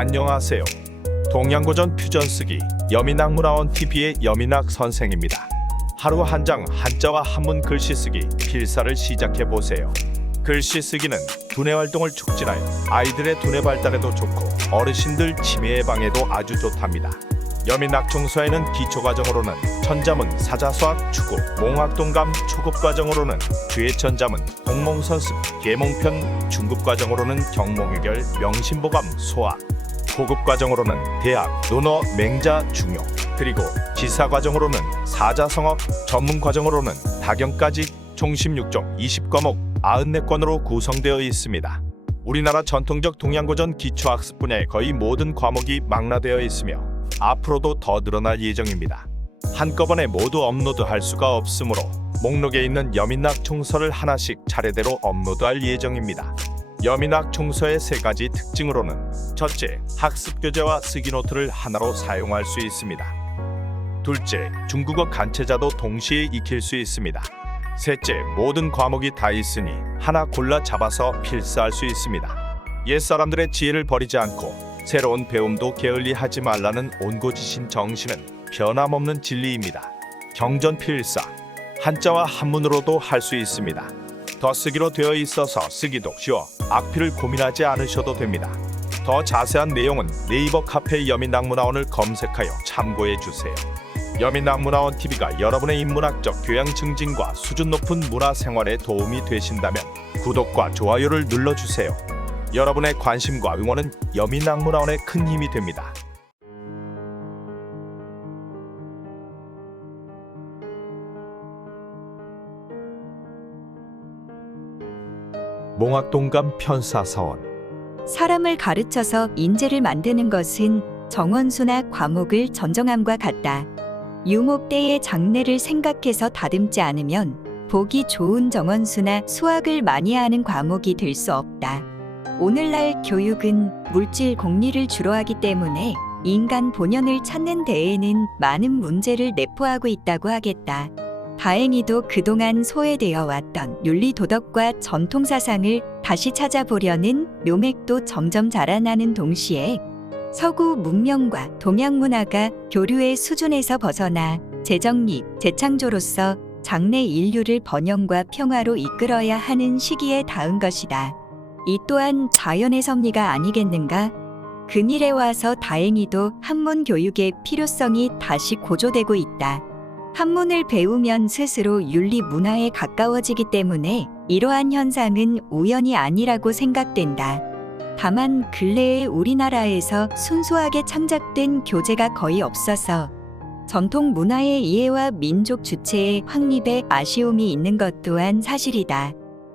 안녕하세요. 동양고전 퓨전 쓰기 여민학문화원TV의 여민학 선생입니다. 하루 한 장 한자와 한문 글씨 쓰기 필사를 시작해 보세요. 글씨 쓰기는 두뇌 활동을 촉진하여 아이들의 두뇌 발달에도 좋고 어르신들 치매 예방에도 아주 좋답니다. 여민학총서에는 기초과정으로는 천자문, 사자수학, 추구, 몽학동감, 초급과정으로는 주예천자문, 공몽선습, 계몽편, 중급과정으로는 경몽해결, 명심보감, 소학, 고급과정으로는 대학, 논어, 맹자, 중요, 그리고 기사과정으로는 사자성어, 전문과정으로는 다경까지 총 16종 20과목 94권으로 구성되어 있습니다. 우리나라 전통적 동양고전 기초학습 분야의 거의 모든 과목이 망라되어 있으며 앞으로도 더 늘어날 예정입니다. 한꺼번에 모두 업로드할 수가 없으므로 목록에 있는 여민학 총서를 하나씩 차례대로 업로드할 예정입니다. 여민학 총서의 세 가지 특징으로는 첫째, 학습 교재와 쓰기 노트를 하나로 사용할 수 있습니다. 둘째, 중국어 간체자도 동시에 익힐 수 있습니다. 셋째, 모든 과목이 다 있으니 하나 골라 잡아서 필사할 수 있습니다. 옛사람들의 지혜를 버리지 않고 새로운 배움도 게을리하지 말라는 온고지신 정신은 변함없는 진리입니다. 경전필사, 한자와 한문으로도 할 수 있습니다. 더 쓰기로 되어 있어서 쓰기도 쉬워 악필을 고민하지 않으셔도 됩니다. 더 자세한 내용은 네이버 카페 여민학문화원을 검색하여 참고해 주세요. 여민학문화원TV가 여러분의 인문학적 교양 증진과 수준 높은 문화생활에 도움이 되신다면 구독과 좋아요를 눌러주세요. 여러분의 관심과 응원은 여민학문화원에 큰 힘이 됩니다. 몽학동감 편사서원. 사람을 가르쳐서 인재를 만드는 것은 정원수나 과목을 전정함과 같다. 유목 때의 장래를 생각해서 다듬지 않으면 보기 좋은 정원수나 수학을 많이 하는 과목이 될 수 없다. 오늘날 교육은 물질 공리를 주로 하기 때문에 인간 본연을 찾는 데에는 많은 문제를 내포하고 있다고 하겠다. 다행히도 그동안 소외되어 왔던 윤리 도덕과 전통 사상을 다시 찾아보려는 묘맥도 점점 자라나는 동시에 서구 문명과 동양 문화가 교류의 수준에서 벗어나 재정립, 재창조로서 장래 인류를 번영과 평화로 이끌어야 하는 시기에 닿은 것이다. 이 또한 자연의 섭리가 아니겠는가? 근일에 와서 다행히도 한문 교육의 필요성이 다시 고조되고 있다. 한문을 배우면 스스로 윤리 문화에 가까워지기 때문에 이러한 현상은 우연이 아니라고 생각된다. 다만 근래에 우리나라에서 순수하게 창작된 교재가 거의 없어서 전통 문화의 이해와 민족 주체의 확립에 아쉬움이 있는 것 또한 사실이다.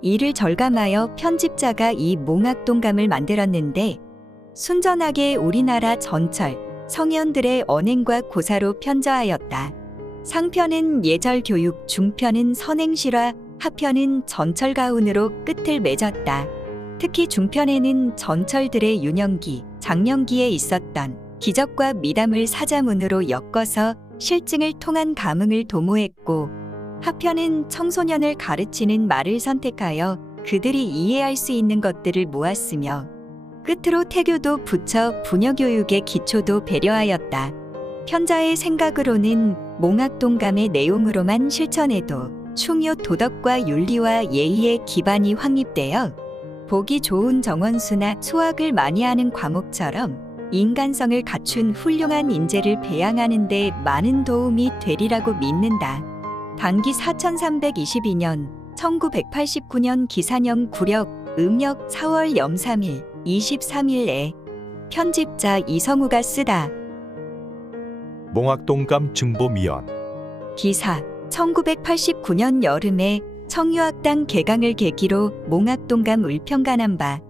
이를 절감하여 편집자가 이 몽학동감을 만들었는데 순전하게 우리나라 전철, 성현들의 언행과 고사로 편저하였다. 상편은 예절교육, 중편은 선행실화, 하편은 전철가운으로 끝을 맺었다. 특히 중편에는 전철들의 유년기, 장년기에 있었던 기적과 미담을 사자문으로 엮어서 실증을 통한 감흥을 도모했고, 하편은 청소년을 가르치는 말을 선택하여 그들이 이해할 수 있는 것들을 모았으며, 끝으로 태교도 붙여 부녀교육의 기초도 배려하였다. 편자의 생각으로는 몽학동감의 내용으로만 실천해도 충효 도덕과 윤리와 예의의 기반이 확립되어 보기 좋은 정원수나 수학을 많이 하는 과목처럼 인간성을 갖춘 훌륭한 인재를 배양하는 데 많은 도움이 되리라고 믿는다. 단기 4322년 1989년 기산형 구력 음력 4월 염 3일 23일에 편집자 이성우가 쓰다. 몽학동감 증보미연. 기사 1989년 여름에 청유학당 개강을 계기로 몽학동감 을평가한 바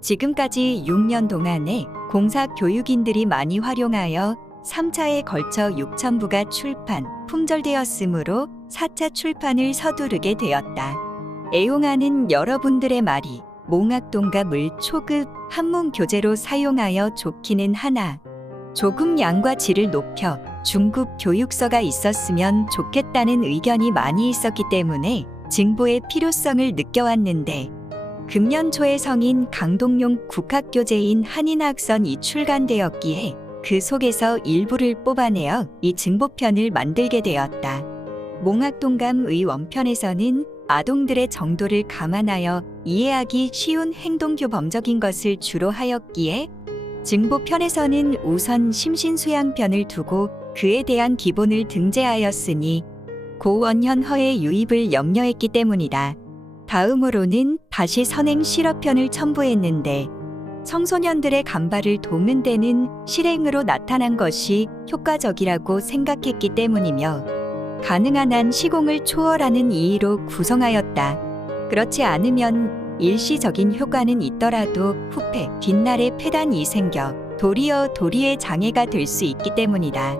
지금까지 6년 동안에 공사 교육인들이 많이 활용하여 3차에 걸쳐 6,000부가 출판, 품절되었으므로 4차 출판을 서두르게 되었다. 애용하는 여러분들의 말이 몽학동감을 초급 한문 교재로 사용하여 좋기는 하나 조금 양과 질을 높여 중급 교육서가 있었으면 좋겠다는 의견이 많이 있었기 때문에 증보의 필요성을 느껴왔는데 금년 초에 성인 강동용 국학교재인 한인학선이 출간되었기에 그 속에서 일부를 뽑아내어 이 증보편을 만들게 되었다. 몽학동감의 원편에서는 아동들의 정도를 감안하여 이해하기 쉬운 행동교범적인 것을 주로 하였기에 증보편에서는 우선 심신수양편을 두고 그에 대한 기본을 등재하였으니 고원현허의 유입을 염려했기 때문이다. 다음으로는 다시 선행 실어편을 첨부했는데 청소년들의 간발을 돕는 데는 실행으로 나타난 것이 효과적이라고 생각했기 때문이며 가능한 한 시공을 초월하는 이의로 구성하였다. 그렇지 않으면 일시적인 효과는 있더라도 후패, 뒷날에 폐단이 생겨 도리어 도리의 장애가 될 수 있기 때문이다.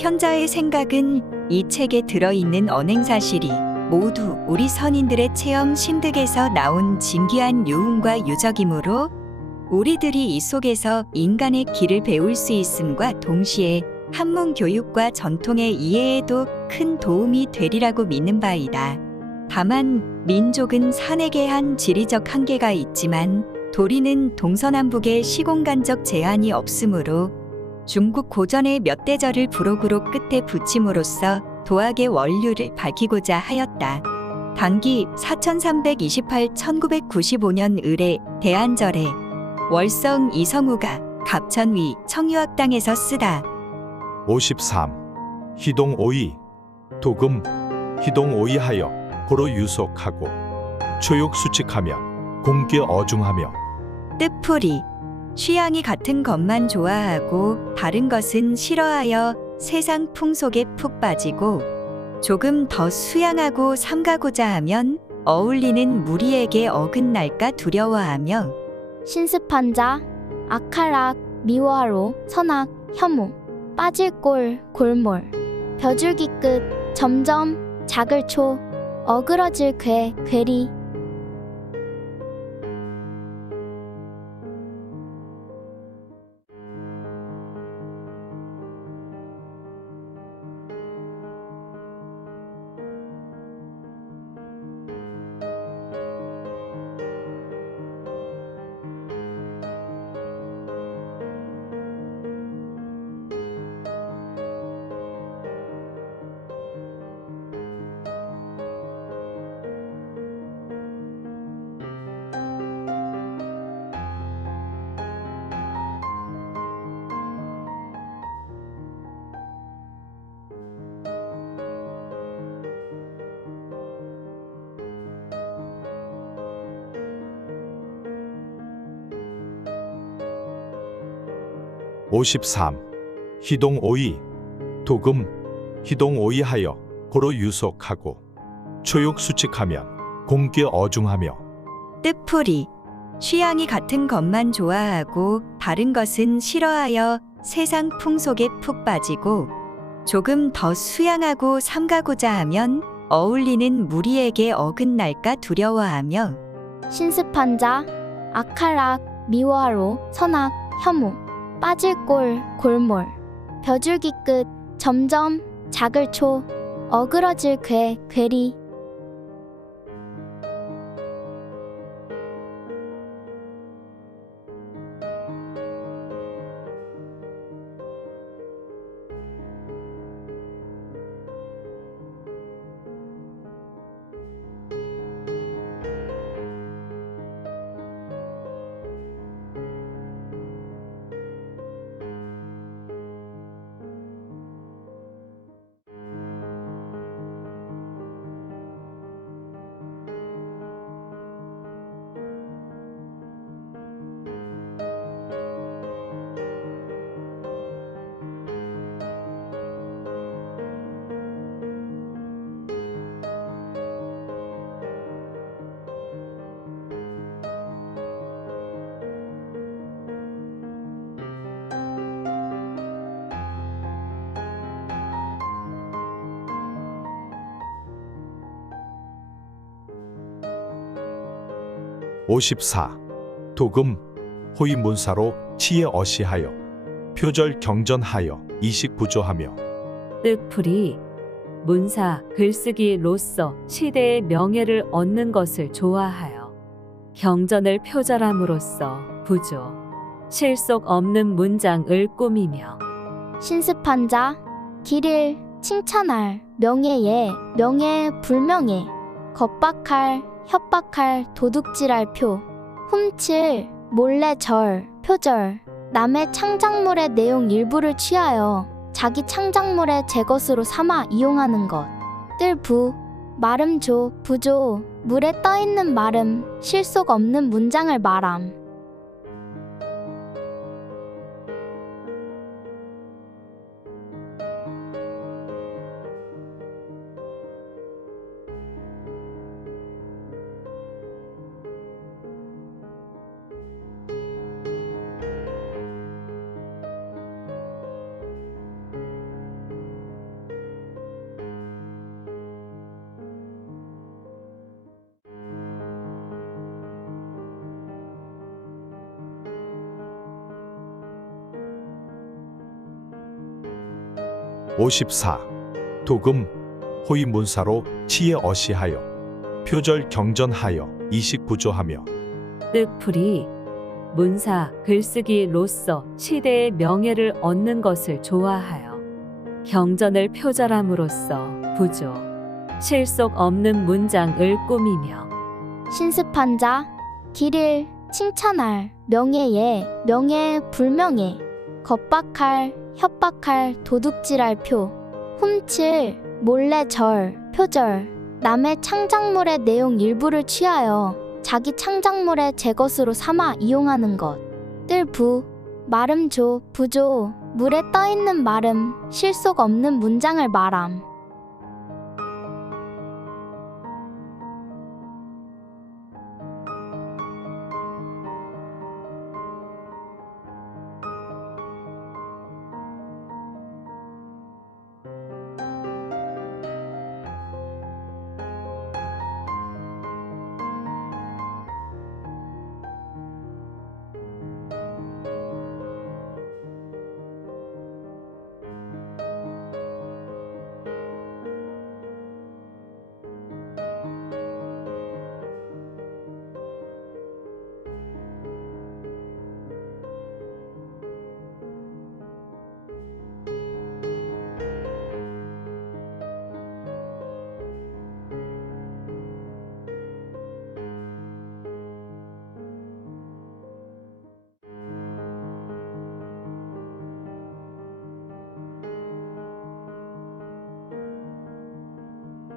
편자의 생각은 이 책에 들어있는 언행사실이 모두 우리 선인들의 체험 심득에서 나온 진귀한 유훈과 유적이므로 우리들이 이 속에서 인간의 길을 배울 수 있음과 동시에 한문 교육과 전통의 이해에도 큰 도움이 되리라고 믿는 바이다. 다만 민족은 산에게 한 지리적 한계가 있지만 도리는 동서남북의 시공간적 제한이 없으므로 중국 고전의 몇 대절을 부록으로 끝에 붙임으로써 도학의 원류를 밝히고자 하였다. 당기 4328-1995년 을에 대한절에 월성 이성우가 갑천위 청유학당에서 쓰다. 53. 희동 오이 도금 희동 오이하여 고로 유속하고 초욕 수칙하면 공께 어중하며 뜻풀이 취향이 같은 것만 좋아하고 다른 것은 싫어하여 세상 풍속에 푹 빠지고 조금 더 수양하고 삼가고자 하면 어울리는 무리에게 어긋날까 두려워하며 신습한 자, 악할악, 미워하로, 선악, 혐오, 빠질 꼴, 골몰, 벼줄기 끝, 점점, 작을 초, 어그러질 괴, 괴리. (53) 희동 오이 도금 희동 오이하여 고로 유속하고 초욕 수칙하면 공께 어중하며 뜻풀이 취향이 같은 것만 좋아하고 다른 것은 싫어하여 세상 풍속에 푹 빠지고 조금 더 수양하고 삼가고자 하면 어울리는 무리에게 어긋날까 두려워하며 신습한 자, 악할악, 미워하로, 선악, 혐오, 빠질 꼴, 골몰, 벼줄기 끝, 점점, 작을 초, 어그러질 괴, 괴리. (54) 도금 호위문사로 치에 어시하여 표절 경전하여 이식 부조하며 뜻풀이 문사 글쓰기로서 시대의 명예를 얻는 것을 좋아하여 경전을 표절함으로써 부조, 실속 없는 문장을 꾸미며 신습한 자, 길을 칭찬할 명예에 불명예, 겁박할 협박할 도둑질할 표, 훔칠 몰래 절 표절, 남의 창작물의 내용 일부를 취하여 자기 창작물의 제 것으로 삼아 이용하는 것. 뜰부, 마름조, 부조, 물에 떠있는 마름, 실속 없는 문장을 말함. (54) 도금 호위문사로 치에 어시하여 표절 경전하여 이식부조하며 뜻풀이 문사 글쓰기로서 시대의 명예를 얻는 것을 좋아하여 경전을 표절함으로써 부조, 실속 없는 문장을 꾸미며 신습한 자, 길을 칭찬할 명예에 불명예, 겁박할 협박할 도둑질할 표, 훔칠 몰래 절 표절, 남의 창작물의 내용 일부를 취하여 자기 창작물의 제 것으로 삼아 이용하는 것. 뜰부, 마름조, 부조, 물에 떠있는 마름, 실속 없는 문장을 말함.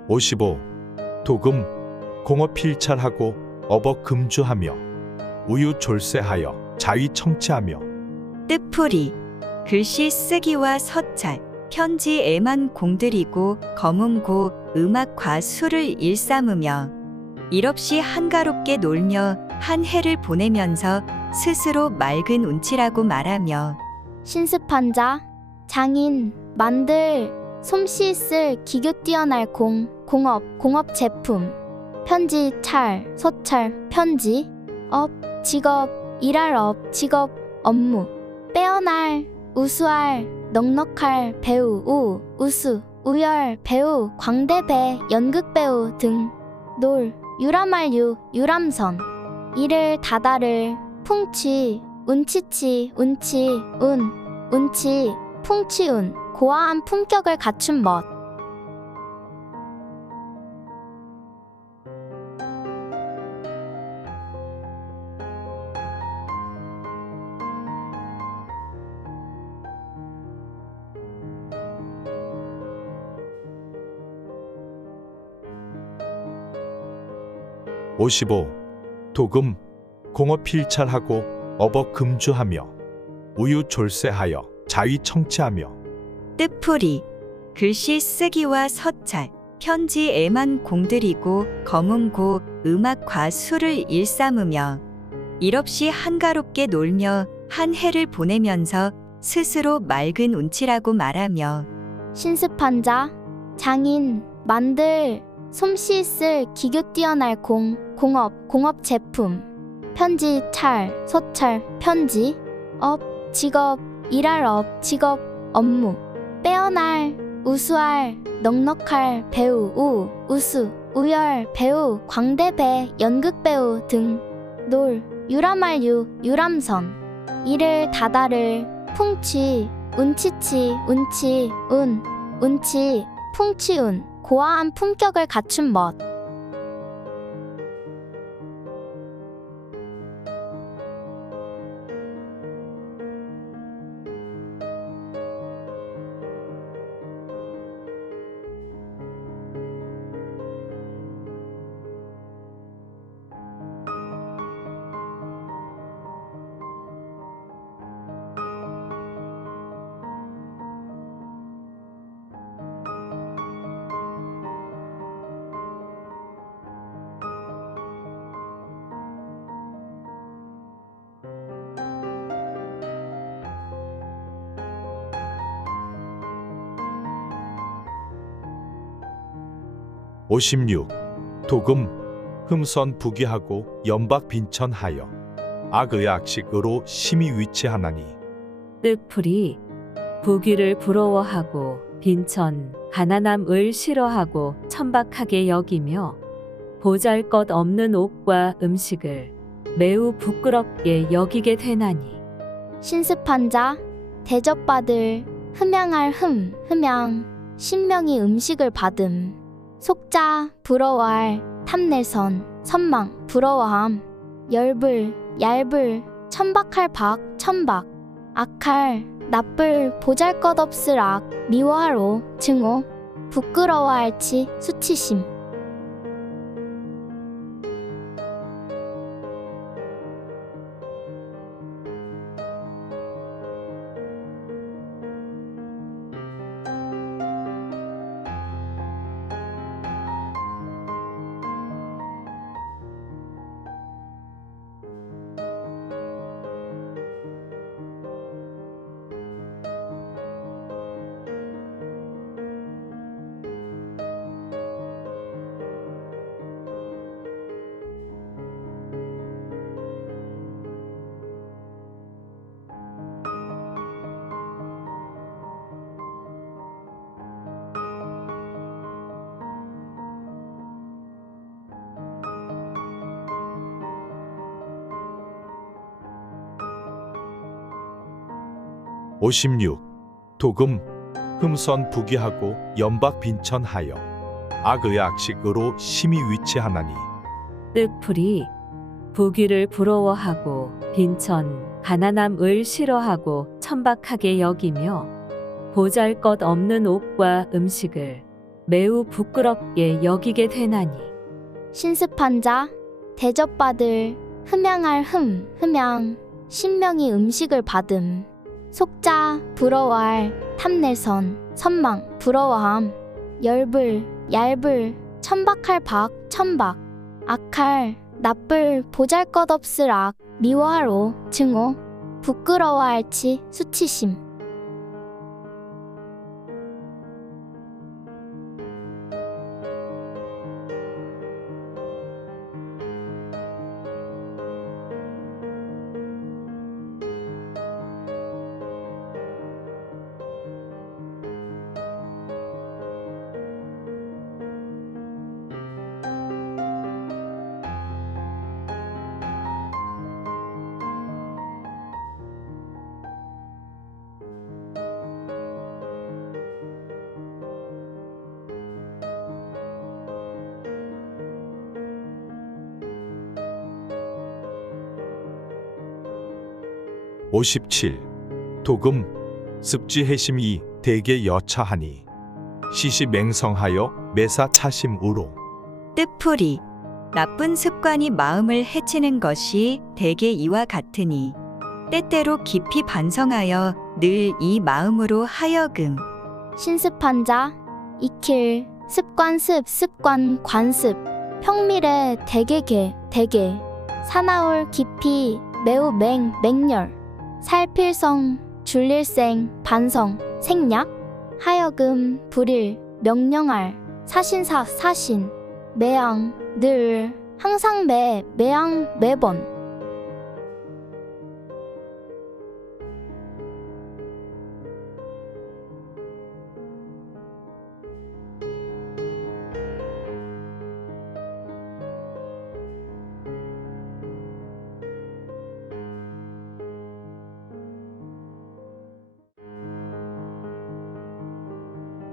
(55) 도금 공업 필찰하고 어버 금주하며 우유 졸세하여 자위 청취하며 뜻풀이 글씨 쓰기와 서찰, 편지에만 공들이고 검음고 음악과 술을 일삼으며 일없이 한가롭게 놀며 한 해를 보내면서 스스로 맑은 운치라고 말하며 신습한 자, 장인, 만들, 솜씨 쓸 기교 뛰어날 공업 제품, 편지, 찰, 서찰, 편지, 업, 직업, 일할 업, 직업, 업무, 빼어날, 우수할, 넉넉할, 배우, 우수, 우열, 배우, 광대배, 연극배우 등, 놀, 유람할 유람선, 이를 다다를, 풍취, 운치치, 운치, 운치, 풍취운, 고아한 품격을 갖춘 멋. (55) 도금 공업 필찰하고 어버 금주하며 우유 졸세하여 자위 청취하며 뜻풀이 글씨 쓰기와 서찰, 편지에만 공들이고 검음고 음악과 술을 일삼으며 일없이 한가롭게 놀며 한 해를 보내면서 스스로 맑은 운치라고 말하며 신습한 자, 장인, 만들, 솜씨 쓸 기교 뛰어날 공업 제품, 편지, 찰, 서찰, 편지, 업, 직업, 일할 업, 직업, 업무, 빼어날, 우수할, 넉넉할, 배우, 우수, 우열, 배우, 광대배, 연극배우 등, 놀, 유람할 유람선, 이를 다다를, 풍취, 운치치, 운치, 운치, 풍취운, 고아한 품격을 갖춘 멋. (56) 도금 흠선 부귀하고 연박 빈천하여 악의악식으로 심히 위치하나니 뜻풀이 부귀를 부러워하고 빈천 가난함을 싫어하고 천박하게 여기며 보잘것없는 옷과 음식을 매우 부끄럽게 여기게 되나니 신습한 자, 대접받을, 흠양할 흠양, 신명이 음식을 받음, 속자, 부러워할, 탐내선, 선망, 부러워함, 얇을, 천박할 천박, 악할, 나쁠, 보잘것없을 악, 미워할 오, 증오, 부끄러워할 수치심. (56) 도금 흠선 부귀하고 연박 빈천하여 악의악식으로 심히 위치하나니 뜻풀이 부귀를 부러워하고 빈천 가난함을 싫어하고 천박하게 여기며 보잘것없는 옷과 음식을 매우 부끄럽게 여기게 되나니 신습한 자, 대접받을, 흠양할 흠양, 신명이 음식을 받음, 속자, 부러워할, 탐내선, 선망, 부러워함, 얇을, 천박할 천박, 악할, 나쁠, 보잘것없을 악, 미워할 오, 증오, 부끄러워할 수치심. (57) 도금 습지해심이 대개 여차하니 시시맹성하여 매사 차심우로 뜻풀이 나쁜 습관이 마음을 해치는 것이 대개 이와 같으니 때때로 깊이 반성하여 늘 이 마음으로 하여금 신습한 자, 익힐, 습관 관습, 평밀에 대개 사나울 깊이 매우 맹렬, 살필성, 줄일생, 반성, 생략, 하여금, 불일, 명령할, 사신, 매양, 늘, 항상 매양, 매번.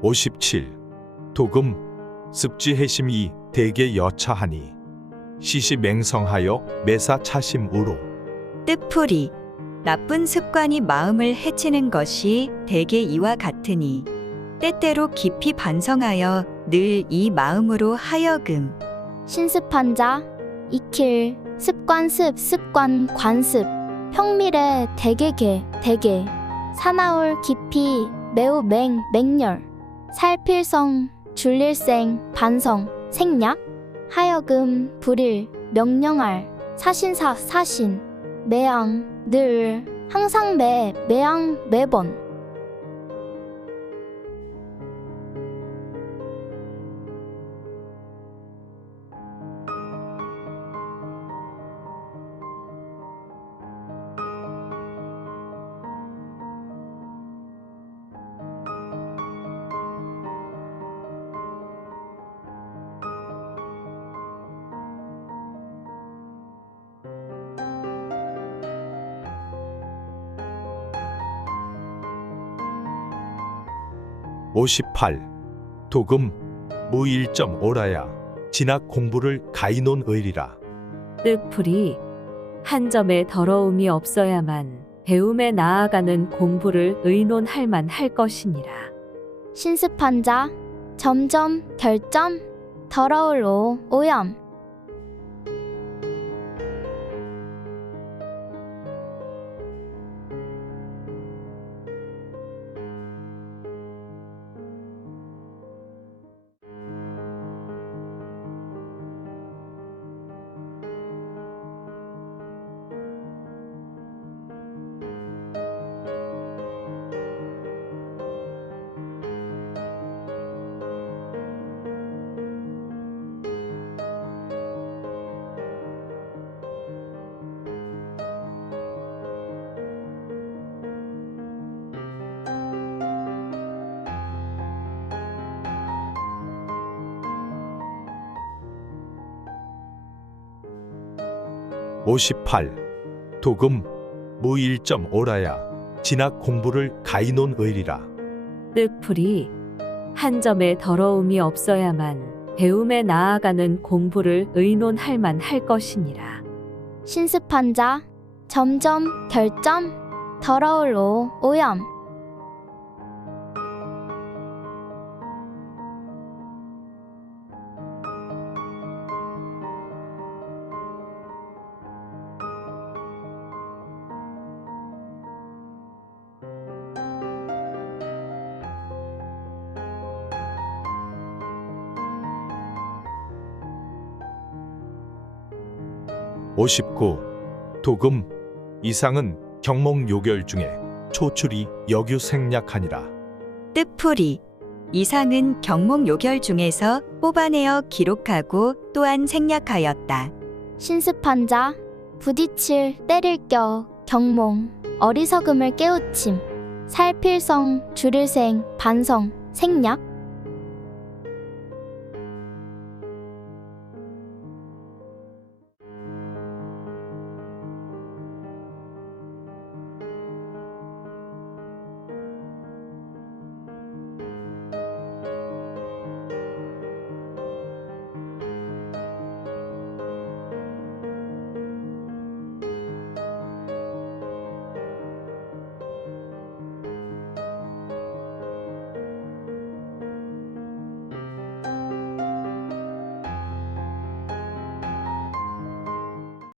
57. 도금 습지해심이 대개 여차하니 시시맹성하여 매사 차심우로. 뜻풀이 나쁜 습관이 마음을 해치는 것이 대개 이와 같으니 때때로 깊이 반성하여 늘 이 마음으로 하여금. 신습한 자 익힐 습관습 습관 관습 평밀에 대개개 대개 사나울 깊이 매우 맹렬 살필성 줄일생 반성 생략 하여금 불일 명령할 사신사 사신 매양 늘 항상 매양 매번. (58) 도금 무일점 오라야 진학 공부를 가이논 의리라. 뜻풀이 한 점의 더러움이 없어야만 배움에 나아가는 공부를 의논할 만할 것이니라. 신습한 자 점점 결점 더러울 오염. (58) 도금 무일점 오라야 진학 공부를 가이논 의리라. 뜻풀이 한 점의 더러움이 없어야만 배움에 나아가는 공부를 의논할 만할 것이니라. 신습한 자 점점 결점 더러울 오염. (59) 도금 이상은 경목 요결 중에 초출이 여규 생략하니라. 뜻풀이 이상은 경목 요결 중에서 뽑아내어 기록하고 또한 생략하였다. 신습한 자 부딪힐 때릴 겨 경몽 어리석음을 깨우침 살필성 줄일생 반성 생략